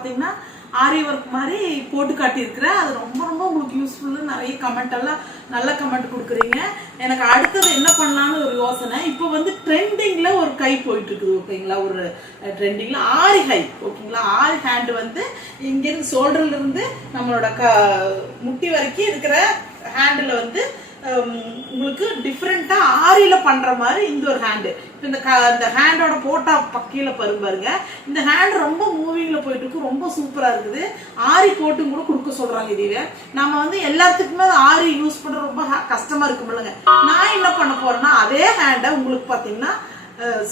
பார்த்தீங்கன்னா ஆரி ஒர்க் மாதிரி போட்டு காட்டியிருக்கிறேன். அது ரொம்ப ரொம்ப உங்களுக்கு யூஸ்ஃபுல்லு. நிறைய கமெண்ட் எல்லாம் நல்ல கமெண்ட் கொடுக்குறீங்க. எனக்கு அடுத்தது என்ன பண்ணலான்னு ஒரு யோசனை. இப்போ வந்து ட்ரெண்டிங்கில் ஒரு கை போயிட்டு இருக்குது ஓகேங்களா. ஒரு ட்ரெண்டிங்கில் ஆரி ஹை ஓகேங்களா. ஆரி ஹேண்டு வந்து இங்கேருந்து ஷோல்டர்லேருந்து நம்மளோட முட்டி வரைக்கும் இருக்கிற ஹேண்டில் வந்து உங்களுக்கு டிஃப்ரெண்டா ஆரியில பண்ற மாதிரி இந்த ஒரு ஹேண்டு. இந்த ஹேண்டோட போட்டா கீழே பாருங்க. இந்த ஹேண்ட் ரொம்ப மூவிங்ல போயிட்டு இருக்கு. ரொம்ப சூப்பரா இருக்குது. ஆரி போட்டு கூட கொடுக்க சொல்றாங்க. இதுவே நம்ம வந்து எல்லாத்துக்குமே ஆரி யூஸ் பண்ற ரொம்ப கஷ்டமா இருக்குமில்லங்க. நான் என்ன பண்ண போறேன்னா அதே ஹேண்டை உங்களுக்கு பாத்தீங்கன்னா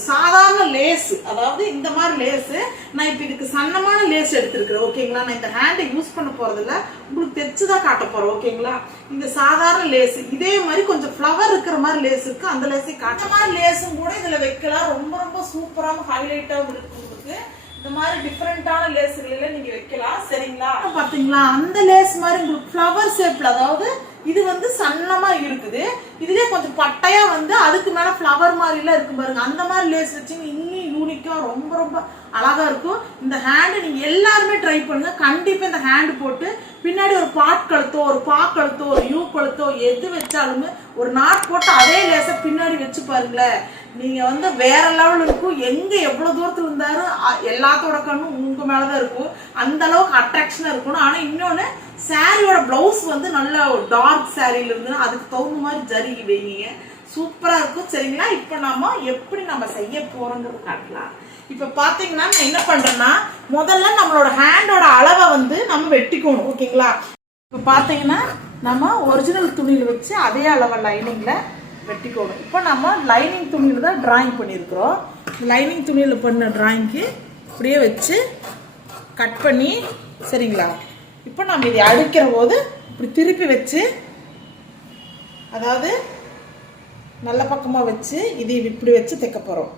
சாதாரண லேஸ், அதாவது இந்த மாதிரி லேஸ் நான் இப்ப இதுக்கு சன்னமான லேஸ் எடுத்திருக்கிறேன் ஓகேங்களா. நான் இந்த ஹேண்டை யூஸ் பண்ண போறதில்ல, உங்களுக்கு தைச்சுதான் காட்ட போறேன் ஓகேங்களா. இந்த சாதாரண லேஸ் இதே மாதிரி கொஞ்சம் ஃப்ளவர் இருக்கிற மாதிரி லேஸ் இருக்கு, அந்த லேஸை காட்ட மாதிரி லேஸும் கூட இதுல வைக்கலாம். ரொம்ப ரொம்ப சூப்பராகவும் ஹைலைட்டாகவும் இருக்கு. உங்களுக்கு இந்த மாதிரி டிஃப்ரெண்டான லேஸ்களில நீங்க வைக்கலாம் சரிங்களா. பாத்தீங்களா அந்த லேஸ் மாதிரி உங்களுக்கு ஃப்ளவர் ஷேப்ல, அதாவது இது வந்து சன்னமா இருக்குது. இதுவே கொஞ்சம் பட்டையா வந்து அதுக்கு மேல ஃப்ளவர் மாதிரி எல்லாம் இருக்கும் பாருங்க. அந்த மாதிரி லேஸ் வச்சுங்க இன்னும் யூனிக்கா ரொம்ப ரொம்ப அழகா இருக்கும். இந்த ஹேண்ட் நீங்க எல்லாருமே ட்ரை பண்ணுங்க. கண்டிப்பா இந்த ஹேண்ட் போட்டு பின்னாடி ஒரு பாட் கழுத்தோ ஒரு பா கழுத்தோ ஒரு யூ கழுத்தோ எது வச்சாலுமே ஒரு நாட் போட்டு அதே லேச பின்னாடி வச்சு பாருங்களேன். நீங்க வந்து வேற லெவல் இருக்கும். எங்க எவ்வளவு தூரத்துல இருந்தாலும் எல்லாத்தோட கண்ணும் உங்க மேலதான் இருக்கும். அந்த அளவுக்கு அட்ராக்ஷனா இருக்கணும். ஆனா இன்னொன்னு சாரியோட பிளவுஸ் வந்து நல்ல டார்க் சாரியில இருந்து அதுக்கு தகுந்த மாதிரி ஜரிகை வைங்க, சூப்பரா இருக்கும் சரிங்களா. இப்ப நாம எப்படி நம்ம செய்ய போறோங்கிறது காட்டலாம். இப்ப பாத்தீங்கன்னா நான் என்ன பண்றேன்னா முதல்ல நம்மளோட ஹேண்டோட அளவை வந்து நம்ம வெட்டிக்கணும் ஓகேங்களா. இப்ப பாத்தீங்கன்னா நம்ம ஒரிஜினல் துணியில வச்சு அதே அளவை லைனிங்ல வெட்டிக்கணும். இப்போ நம்ம லைனிங் துணியில தான் டிராயிங் பண்ணியிருக்கிறோம். லைனிங் துணியில பண்ண டிராயிங்க்கு இப்படியே வச்சு கட் பண்ணி சரிங்களா. இப்போ நம்ம இதை அடிக்கிற போது இப்படி திருப்பி வச்சு, அதாவது நல்ல பக்கமா வச்சு இதை இப்படி வச்சு தைக்க போறோம்.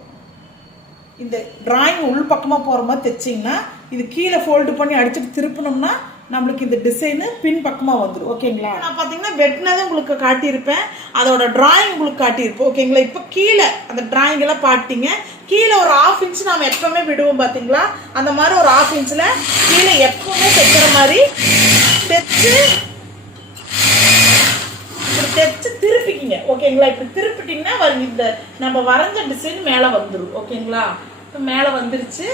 இந்த டிராயிங் உள் பக்கமா போற மாதிரி தைச்சிங்கன்னா இது கீழே ஃபோல்டு பண்ணி அடிச்சுட்டு திருப்பினோம்னா நம்மளுக்கு இந்த டிசைனு பின் பக்கமா வந்துடும் ஓகேங்களா. நான் பாத்தீங்கன்னா வெட்டினதை உங்களுக்கு காட்டியிருப்பேன், அதோட டிராயிங் உங்களுக்கு காட்டியிருப்பேன் ஓகேங்களா. இப்போ கீழே அந்த டிராயிங் எல்லாம் பாட்டிங்க. கீழே ஒரு 1/2 இன்ச் நாம எப்பவுமே விடுவோம் பாத்தீங்களா. அந்த மாதிரி ஒரு 1/2 இன்ச்ல கீழே எப்பவுமே தைக்கிற மாதிரி தைச்சு தைச்சு திருப்பிக்கிங்க ஓகேங்களா. இப்படி திருப்பிட்டீங்கன்னா இந்த நம்ம வரைஞ்ச டிசைன் மேல வந்துடும் ஓகேங்களா. இப்போ மேல வந்துருச்சு.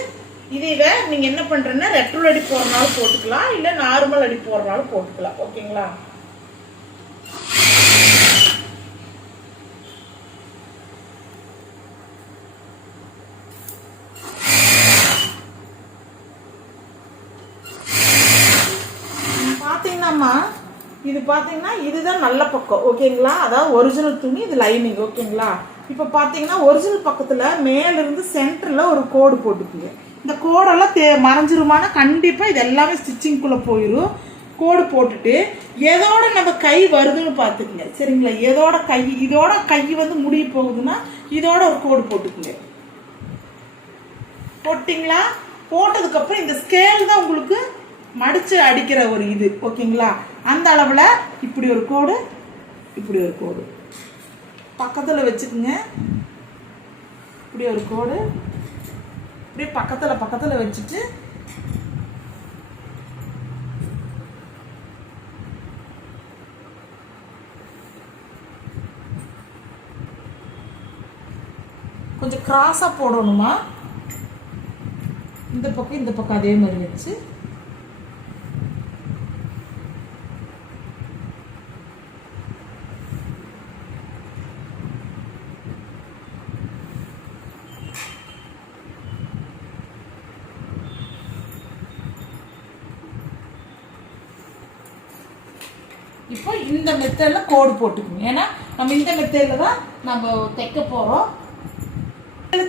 இதுவே நீங்க என்ன பண்றீங்கன்னா ரெட்ரோல் அடி போறனாலும் போட்டுக்கலாம், இல்ல நார்மல் அடி போறனாலும் போட்டுக்கலாம் ஓகேங்களா. பாத்தீங்கன்னா இது பாத்தீங்கன்னா இதுதான் நல்ல பக்கம் ஓகேங்களா. அதாவது ஒரிஜினல் துணி, இது லைனிங் ஓகேங்களா. இப்ப பாத்தீங்கன்னா ஒரிஜினல் பக்கத்துல மேல இருந்து சென்டர்ல ஒரு கோடு போட்டுக்குங்க. இந்த கோடெல்லாம் மறைஞ்சிருமானா கண்டிப்பா இது எல்லாமே ஸ்டிச்சிங்குள்ள போயிடும். கோடு போட்டுட்டு எதோட நம்ம கை வருதுன்னு பாத்துக்குங்க சரிங்களா. இதோட கை வந்து முடிய போகுதுன்னா இதோட ஒரு கோடு போட்டுக்குங்க. போட்டீங்களா. போட்டதுக்கு அப்புறம் இந்த ஸ்கேல் தான் உங்களுக்கு மடிச்சு அடிக்கிற ஒரு இது ஓகேங்களா. அந்த அளவுல இப்படி ஒரு கோடு, இப்படி ஒரு கோடு பக்கத்துல வச்சுக்குங்க. இப்படி ஒரு கோடு இப்படி பக்கத்துல வச்சுட்டு கொஞ்சம் கிராஸா போடணுமா. இந்த பக்கம் அதே மாதிரி வச்சு இப்போ இந்த மெத்தட்ல கோடு போட்டுக்கணும். ஏன்னா நம்ம இந்த மெத்தட்ல தான் நம்ம தைக்க போறோம்.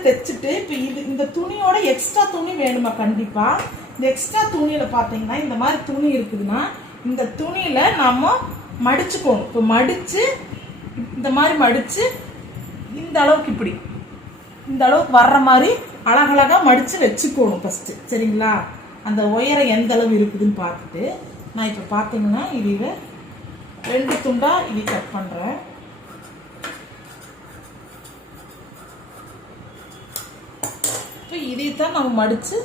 தைச்சிட்டு இப்போ இந்த துணியோட எக்ஸ்ட்ரா துணி வேணுமா கண்டிப்பா. இந்த எக்ஸ்ட்ரா துணியில பாத்தீங்கன்னா இந்த மாதிரி துணி இருக்குதுன்னா இந்த துணியில நாம மடிச்சுக்கணும். இப்போ மடிச்சு இந்த மாதிரி மடிச்சு இந்த அளவுக்கு இப்படி இந்த அளவுக்கு வர்ற மாதிரி அழகழகா மடிச்சு வச்சுக்கணும் ஃபர்ஸ்ட் சரிங்களா. அந்த உயரம் எந்த அளவு இருக்குதுன்னு பார்த்துட்டு நான் இப்போ பார்த்தீங்கன்னா இதுவே 2 துண்டா இது கட் பண்றேன். இப்போ இதைத்தான் நம்ம மடிச்சு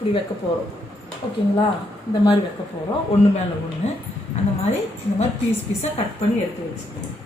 இப்படி வைக்க போகிறோம். ஓகேங்களா, இந்த மாதிரி வைக்க போகிறோம். ஒன்று மேலே ஒன்று அந்த மாதிரி இந்த மாதிரி பீஸாக கட் பண்ணி எடுத்து வச்சுக்கணும்.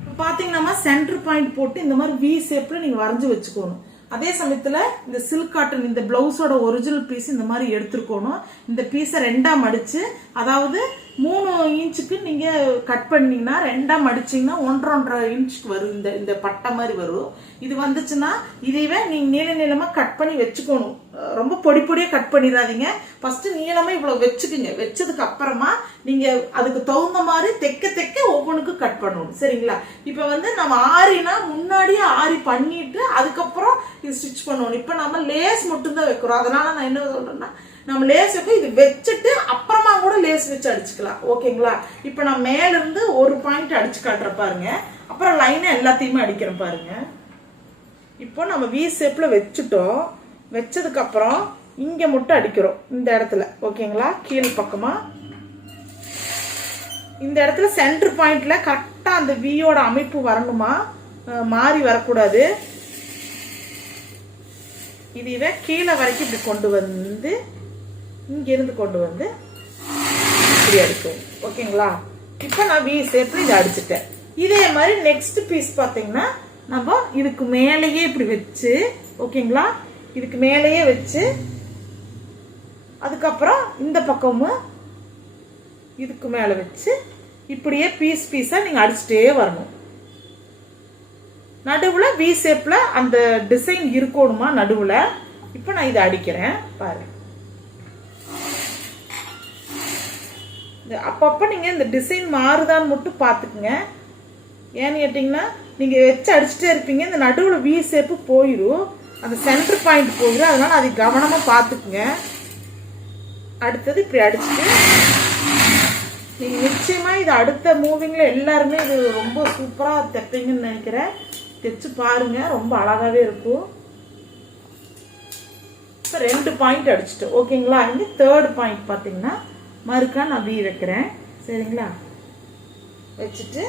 இப்போ பார்த்தீங்கன்னா சென்டர் பாயிண்ட் போட்டு இந்த மாதிரி வி ஷேப்பில் நீங்கள் வரைஞ்சி வச்சுக்கணும். அதே சமயத்தில் இந்த சில்க் காட்டன் இந்த பிளவுஸோட ஒரிஜினல் பீஸ் இந்த மாதிரி எடுத்துருக்கணும். இந்த பீஸை 2ஆக மடித்து, அதாவது 3 இன்ச்சுக்கு நீங்கள் கட் பண்ணிங்கன்னா 2ஆக மடிச்சிங்கன்னா 1.5 இன்ச்சுக்கு வரும். இந்த பட்டை மாதிரி வரும். இது வந்துச்சுன்னா இதைவே நீங்கள் நீளமாக கட் பண்ணி வச்சுக்கணும். ரொம்ப பொடியாக கட் பண்ணிடாதீங்க. ஃபஸ்ட்டு நீளமாக இவ்வளோ வச்சுக்குங்க. வச்சதுக்கு அப்புறமா நீங்கள் அதுக்கு தகுந்த மாதிரி தைக்க ஒவ்வொன்றுக்கும் கட் பண்ணணும். சரிங்களா? இப்போ நம்ம ஆரினா முன்னாடியே ஆரி பண்ணிட்டு அதுக்கப்புறம் இது ஸ்டிச் பண்ணணும். இப்போ நம்ம லேஸ் மட்டும்தான் வைக்கிறோம். அதனால நான் என்ன சொல்றேன்னா, நம்ம லேஸ் வைக்க இது வச்சுட்டு அப்புறமா கூட லேஸ் வச்சு அடிச்சுக்கலாம். ஓகேங்களா? இப்போ நான் மேல இருந்து ஒரு பாயிண்ட் அடிச்சு காட்டுற பாருங்க. அப்புறம் லைனா எல்லாத்தையுமே அடிக்கிறேன் பாருங்க. இப்போ நம்ம வி ஷேப்ல வச்சுட்டோம். வச்சதுக்கு அப்புறம் இங்க மட்டும் அடிக்கிறோம் இந்த இடத்துல. ஓகேங்களா? கீழ் பக்கமா இந்த இடத்துல சென்டர் பாயிண்ட்ல கரெக்டா அந்த வியோட அமைப்பு வரணுமா, மாறி வரக்கூடாது. இதுவே கீழே வரைக்கும் இப்படி கொண்டு வந்து இங்கிருந்து கொண்டு வந்து இப்படி அடிக்கும். ஓகேங்களா? இப்போ நான் வி ஷேப்ல இதை அடிச்சுட்டேன். இதே மாதிரி நெக்ஸ்ட் பீஸ் பார்த்தீங்கன்னா நம்ம இதுக்கு மேலேயே இப்படி வச்சு, ஓகேங்களா, இதுக்கு மேலேயே வச்சு அதுக்கப்புறம் இந்த பக்கமும் இதுக்கு மேலே வச்சு இப்படியே பீஸாக நீங்கள் அடிச்சுட்டே வரணும். நடுவில் வி ஷேப்ல அந்த டிசைன் இருக்கணுமா நடுவில். இப்போ நான் இதை அடிக்கிறேன் பாரு. அப்பப்போ நீங்கள் இந்த டிசைன் மாறுதான்னு மட்டும் பார்த்துக்குங்க. ஏன்னு கேட்டிங்கன்னா நீங்கள் வச்சு அடிச்சுட்டே இருப்பீங்க, இந்த நடுவில் வி ஷேப்பு போயிடும், அந்த சென்டர் பாயிண்ட் போயிடும். அதனால அதை கவனமாக பார்த்துக்குங்க. அடுத்தது இப்படி அடிச்சுட்டு நீங்கள் நிச்சயமாக இது அடுத்த மூவிங்கில் எல்லாருமே இது ரொம்ப சூப்பராக தைப்பீங்கன்னு நினைக்கிறேன். தைச்சு பாருங்க, ரொம்ப அழகாவே இருக்கும். இப்போ 2 பாயிண்ட் அடிச்சுட்டு, ஓகேங்களா? இங்கே 3rd பாயிண்ட் பார்த்தீங்கன்னா மறுக்கா நான் வி வைக்கிறேன். சரிங்களா? வச்சுட்டு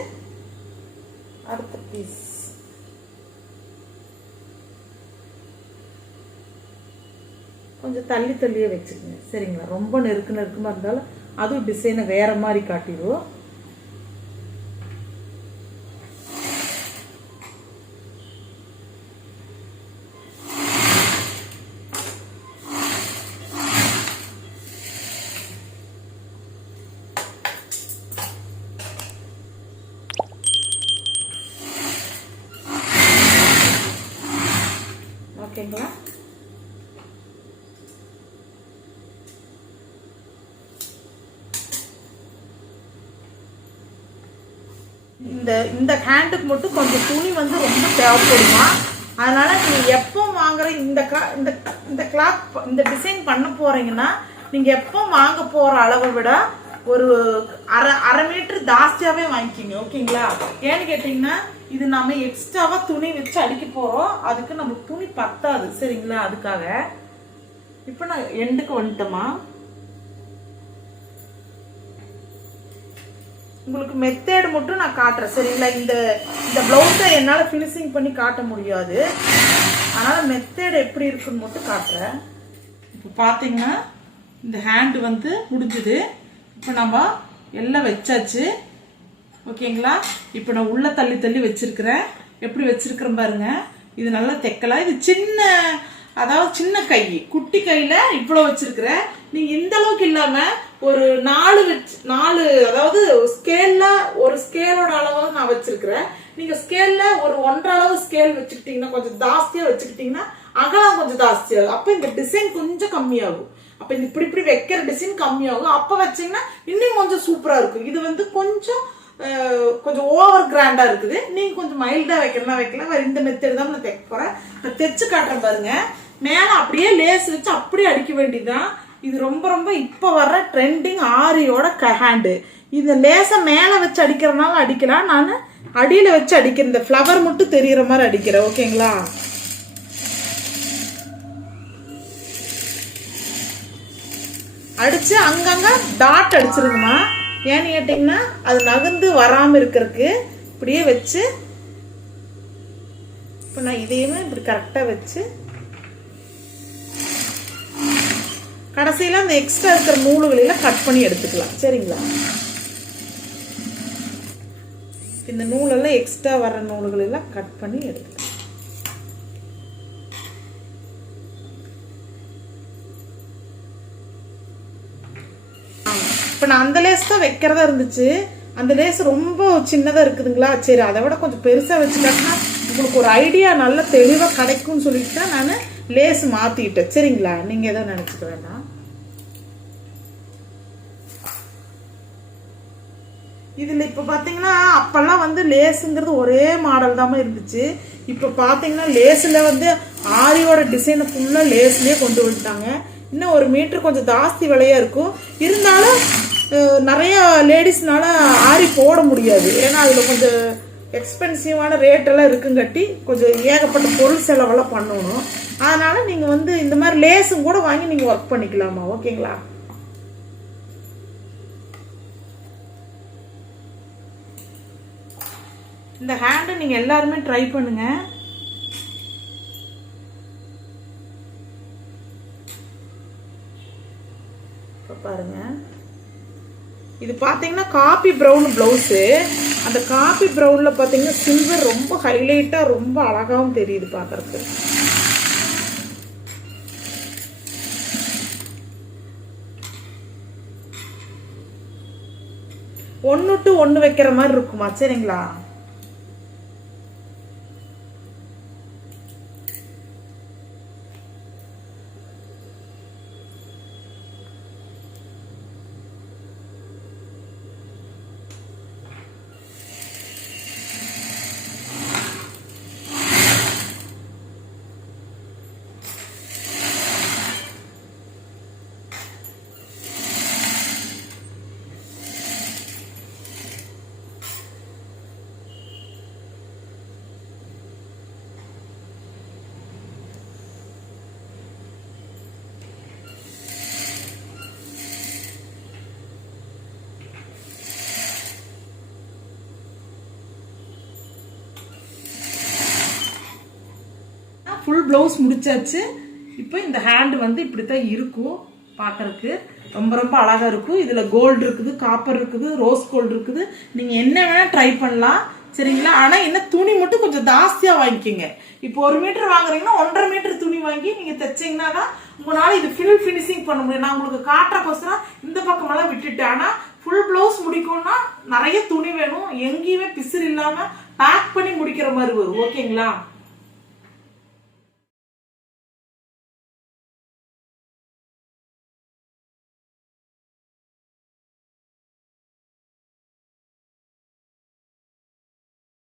அடுத்த பீஸ் கொஞ்சம் தள்ளியே வச்சுக்கோங்க. சரிங்களா? ரொம்ப நெருக்கமாக இருந்தாலும் அதுவும் டிசைனை வேற மாதிரி காட்டிடுவோம். ஓகேங்களா? இந்த ஹேண்டுக்கு மட்டும் கொஞ்சம் துணி ரொம்ப தேவைப்படுமா. அதனால நீங்க எப்போ வாங்குற இந்த கிளாத் இந்த டிசைன் பண்ண போறீங்கன்னா நீங்க எப்போ வாங்க போற அளவை விட ஒரு அரை மீட்டர் ஜாஸ்தியாவே வாங்கிக்கிங்க. ஓகேங்களா? ஏன்னு கேட்டீங்கன்னா இது நம்ம எக்ஸ்ட்ராவா துணி வச்சு அடிக்க போறோம். அதுக்கு நம்ம துணி பத்தாது. சரிங்களா? அதுக்காக இப்போ நான் எண்டுக்கு வந்துட்டோமா. உங்களுக்கு மெத்தேடு மட்டும் நான் காட்டுறேன். சரிங்களா? இந்த பிளவுஸை என்னால் ஃபினிஷிங் பண்ணி காட்ட முடியாது. அதனால் மெத்தேடு எப்படி இருக்குன்னு மட்டும் காட்டுறேன். இப்போ பார்த்தீங்கன்னா இந்த ஹேண்டு முடிஞ்சுது. இப்போ நம்ம எல்லாம் வச்சாச்சு. ஓகேங்களா? இப்போ நான் உள்ள தள்ளி வச்சிருக்கிறேன். எப்படி வச்சிருக்கிறேன் பாருங்க. இது நல்லா தைக்கலாம். இது சின்ன கை, குட்டி கையில இவ்வளோ வச்சிருக்கிறேன். நீங்க இந்த அளவுக்கு இல்லாம ஒரு 4 அதாவது ஸ்கேல்ல ஒரு ஸ்கேலோட அளவு நான் வச்சிருக்கிறேன். நீங்க ஸ்கேல்ல ஒரு 1.5 அளவு ஸ்கேல் வச்சுக்கிட்டீங்கன்னா, கொஞ்சம் ஜாஸ்தியா வச்சுக்கிட்டீங்கன்னா அகலம் கொஞ்சம் ஜாஸ்தியாகும். அப்ப இந்த டிசைன் கொஞ்சம் கம்மியாகும். அப்ப இந்த இப்படி வைக்கிற டிசைன் கம்மியாகும். அப்ப வச்சீங்கன்னா இன்னும் கொஞ்சம் சூப்பரா இருக்கும். இது கொஞ்சம் ஓவர் கிராண்டா இருக்குது. நீங்க கொஞ்சம் மைல்டா வைக்கலாம். வேற இந்த மெத்தட் தான் நான் தைக்க போறேன். இப்ப தைச்சு காட்டுறேன் பாருங்க. மேல அப்படியே லேஸ் வச்சு அப்படியே அடிக்க வேண்டியதுதான். இது ரொம்ப இப்ப வர்ற ட்ரெண்டிங் ஆரியோட ஹேண்டு. இந்த லேச மேல வச்சு அடிக்கிறதுனால அடிக்கலாம். நான் அடியில வச்சு அடிக்கிறேன். இந்த ஃப்ளவர் மட்டும் தெரியற மாதிரி அடிக்கிறேன். ஓகேங்களா? அடிச்சு அங்கங்க டாட் அடிச்சிருங்கம்மா. ஏன்னு கேட்டீங்கன்னா அது நகர்ந்து வராம இருக்கிறதுக்கு இப்படியே வச்சு. இப்போ நான் இதையுமே இப்படி கரெக்டா வச்சு கடைசியில் அந்த எக்ஸ்ட்ரா இருக்கிற நூல்களெல்லாம் கட் பண்ணி எடுத்துக்கலாம். சரிங்களா? இந்த நூலெல்லாம் எக்ஸ்ட்ரா வர்ற நூல்களெல்லாம் கட் பண்ணி எடுத்துக்கலாம். இப்போ நான் அந்த லேஸ் தான் வைக்கிறதா இருந்துச்சு. அந்த லேஸ் ரொம்ப சின்னதாக இருக்குதுங்களா, சரி அதை விட கொஞ்சம் பெருசாக வச்சுக்கிட்டா உங்களுக்கு ஒரு ஐடியா நல்லா தெளிவாக கிடைக்கும்னு சொல்லிட்டு தான் நான் லேஸ் மாற்றிக்கிட்டேன். சரிங்களா? நீங்கள் எதோ நினச்சிக்க வேண்டாம். இதில் இப்போ பார்த்தீங்கன்னா அப்போல்லாம் வந்து லேஸுங்கிறது ஒரே மாடல் தான் இருந்துச்சு. இப்போ பார்த்தீங்கன்னா லேஸில் வந்து ஆரியோட டிசைனை ஃபுல்லாக லேஸ்லேயே கொண்டு வந்துட்டாங்க. இன்னும் 1 மீட்டர் கொஞ்சம் ஜாஸ்தி விலையாக இருக்கும். இருந்தாலும் நிறைய லேடிஸ்னால ஆரி போட முடியாது. ஏன்னா அதில் கொஞ்சம் எக்ஸ்பென்சிவான ரேட்டெல்லாம் இருக்குங்கட்டி கொஞ்சம் ஏகப்பட்ட பொருள் செலவெல்லாம் பண்ணணும். அதனால் நீங்கள் வந்து இந்த மாதிரி லேஸும் கூட வாங்கி நீங்கள் ஒர்க் பண்ணிக்கலாமா? ஓகேங்களா? இந்த ஹேண்டை நீங்கள் எல்லாருமே ட்ரை பண்ணுங்க. பாருங்க, இது பார்த்தீங்கன்னா காபி ப்ரௌன் ப்ளவுஸு. அந்த காபி ப்ரௌனில் பார்த்தீங்கன்னா சில்வர் ரொம்ப ஹைலைட்டாக ரொம்ப அழகாகவும் தெரியுது பார்க்கறதுக்கு. ஒன்று டு ஒன்று வைக்கிற மாதிரி இருக்குமா? சரிங்களா? ஃபுல் ப்ளவுஸ் முடிச்சாச்சு. இப்போ இந்த ஹேண்டு வந்து இப்படி தான் இருக்கும் பார்க்கறதுக்கு. ரொம்ப ரொம்ப அழகாக இருக்கும். இதில் கோல்டு இருக்குது, காப்பர் இருக்குது, ரோஸ் கோல்டு இருக்குது. நீங்கள் என்ன வேணால் ட்ரை பண்ணலாம். சரிங்களா? ஆனால் என்ன துணி மட்டும் கொஞ்சம் ஜாஸ்தியாக வாங்கிக்கோங்க. இப்போ 1 மீட்டர் வாங்குறீங்கன்னா 1.5 மீட்டர் துணி வாங்கி நீங்கள் தைச்சிங்கன்னா தான் உங்களால் இது ஃபினிஷிங் பண்ண முடியும். நான் உங்களுக்கு காட்டுறக்கோசரம் இந்த பக்கமெல்லாம் விட்டுட்டேன். ஆனால் ஃபுல் ப்ளவுஸ் முடிக்கணும்னா நிறைய துணி வேணும். எங்கேயுமே பிசுறு இல்லாமல் பேக் பண்ணி முடிக்கிற மாதிரி வரும். ஓகேங்களா?